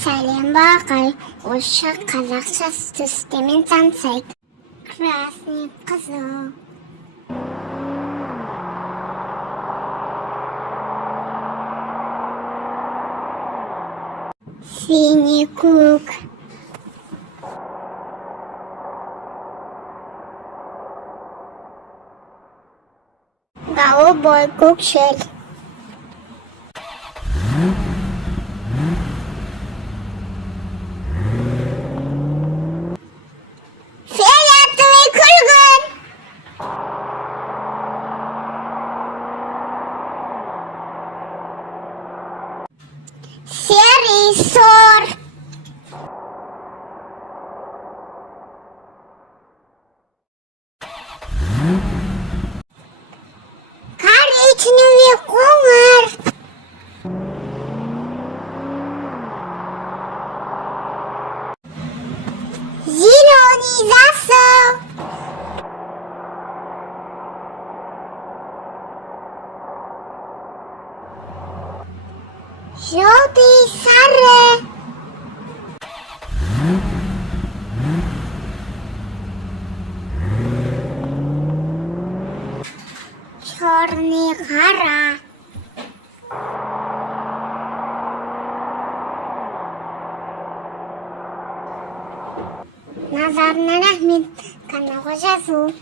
Сәлем бағай, орысша қазақша түстемен танысайық. Красный қызыл. Синий көк. Голубой көкшіл. Фиолетовый курган. Серый сор. Коричневый коңыр. Зеленый засол. Желтый сары. Черный қара. Назарына рахмет. Каналға жазыл.